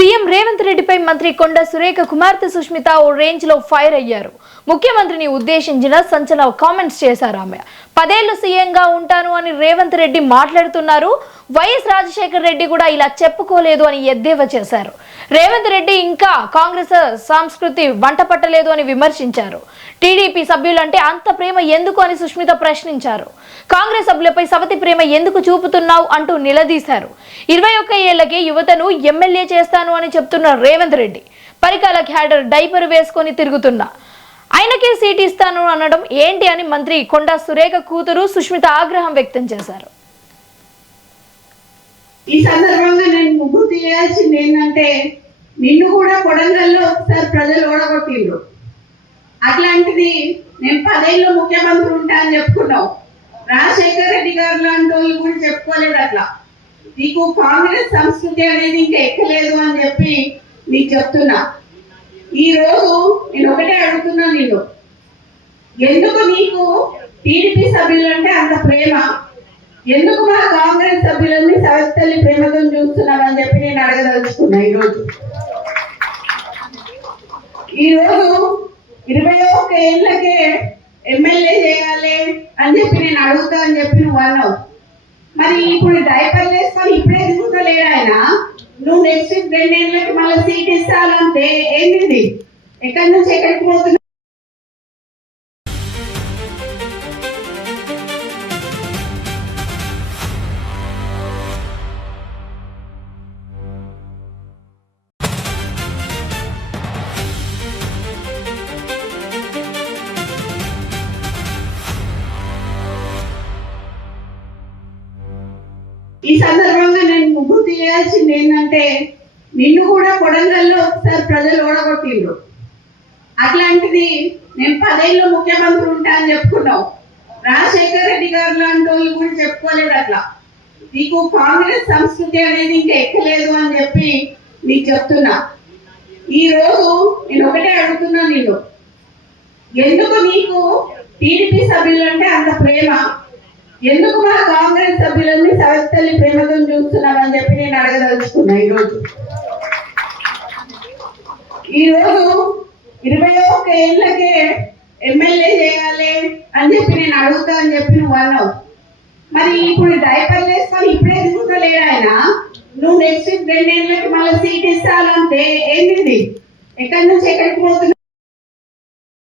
CM Revanth రెడ్డిపై మంత్రి కొండ సురేఖ కుమార్తె సుష్మిత ఓ రేంజ్ లో ఫైర్ అయ్యారు. ముఖ్యమంత్రిని ఉద్దేశించిన సంచలన కామెంట్స్ చేశారు. ఆమె 10 ఏళ్లు సీఎంగా ఉంటాను అని రేవంత్ రెడ్డి మాట్లాడుతున్నారు. వైఎస్ రాజశేఖర్ రెడ్డి కూడా ఇలా చెప్పుకోలేదు అని ఎద్దేవా చేశారు. రేవంత్ రెడ్డి ఇంకా కాంగ్రెస్ సంస్కృతి వంట పట్టలేదు అని విమర్శించారు. టీడీపీ సభ్యులంటే అంత ప్రేమ ఎందుకు అని సుష్మిత ప్రశ్నించారు. కాంగ్రెస్ సభ్యులపై సవతి ప్రేమ ఎందుకు చూపుతున్నావు అంటూ నిలదీశారు. 21 ఏళ్లకే యువతను ఎమ్మెల్యే చేస్తాను అని చెప్తున్న రేవంత్ రెడ్డి పరికాల క్యాడర్ డైపర్ వేసుకొని తిరుగుతున్నా ఆయనకే సీట్ ఇస్తాను అనడం ఏంటి అని మంత్రి కొండ సురేఖ కూతురు సుష్మిత ఆగ్రహం వ్యక్తం చేశారు. ఈ సందర్భంగా నేను గుర్తు చేయాల్సింది ఏంటంటే, నిన్ను కూడా కొడంగల్లో ఒకసారి ప్రజలు ఓడగొట్టిండ్రు. అట్లాంటిది నేను 10 ఏళ్ళు ముఖ్యమంత్రి ఉంటా అని చెప్పుకున్నావు. రాజశేఖర్ రెడ్డి గారు లాంటి వాళ్ళు కూడా చెప్పుకోలేదు. అట్లా నీకు కాంగ్రెస్ సంస్కృతి అనేది ఇంకా ఎక్కలేదు అని చెప్పి నీకు చెప్తున్నా. ఈ రోజు నేను ఒకటే అడుగుతున్నా, నిన్ను ఎందుకు నీకు టీడీపీ సభ్యులంటే అంత ప్రేమ, ఎందుకు మా కాంగ్రెస్ సభ్యులని సవత్తల్లి ప్రేమతో చూస్తున్నావు అని చెప్పి నేను అడగదలుచుకున్నా. ఈరోజు 21 ఏళ్ళకే ఎమ్మెల్యే చేయాలి అని చెప్పి నేను అడుగుతా అని చెప్పి నువ్వు అన్నావు. మరి ఇప్పుడు డైపర్లు వేసుకొని ఇప్పుడే దిగుతలేడు ఆయన. నువ్వు నెక్స్ట్ 2 ఏళ్ళకి మళ్ళీ సీట్ ఇస్తానంటే ఏంటిది? ఎక్కడి నుంచి ఎక్కడికి పోతున్నావు? ఈ సందర్భంగా నేను గుర్తు చేయాల్సింది ఏంటంటే, నిన్ను కూడా కొడంగల్లో ఒకసారి ప్రజలు ఓడగొట్టిండ్రు. అట్లాంటిది నేను 10 ఏళ్ళు ముఖ్యమంత్రి ఉంటా అని చెప్పుకున్నావు. రాజశేఖర్ రెడ్డి గారు లాంటి వాళ్ళు కూడా చెప్పుకోలేదు. అట్లా నీకు కాంగ్రెస్ సంస్కృతి అనేది ఇంకా ఎక్కలేదు అని చెప్పి నీకు చెప్తున్నా. ఈ రోజు నేను ఒకటే అడుగుతున్నా, నిన్ను ఎందుకు నీకు టీడీపీ సభ్యులంటే అంత ప్రేమ, ఎందుకు మా కాంగ్రెస్ సభ్యులని సవత్తల్లి ప్రేమతో చూస్తున్నావు అని చెప్పి నేను అడగదలుచుకున్నా. ఈరోజు 21 ఏళ్ళకే ఎమ్మెల్యే చేయాలి అని చెప్పి నేను అడుగుతా అని చెప్పి నువ్వు అన్నావు. మరి ఇప్పుడు డైపర్లు వేసుకొని ఇప్పుడే దిగుతలేడు ఆయన. నువ్వు నెక్స్ట్ 2 ఏళ్ళకి మళ్ళీ సీట్ ఇస్తానంటే ఏంటిది? ఎక్కడి నుంచి ఎక్కడికి పోతున్నావు?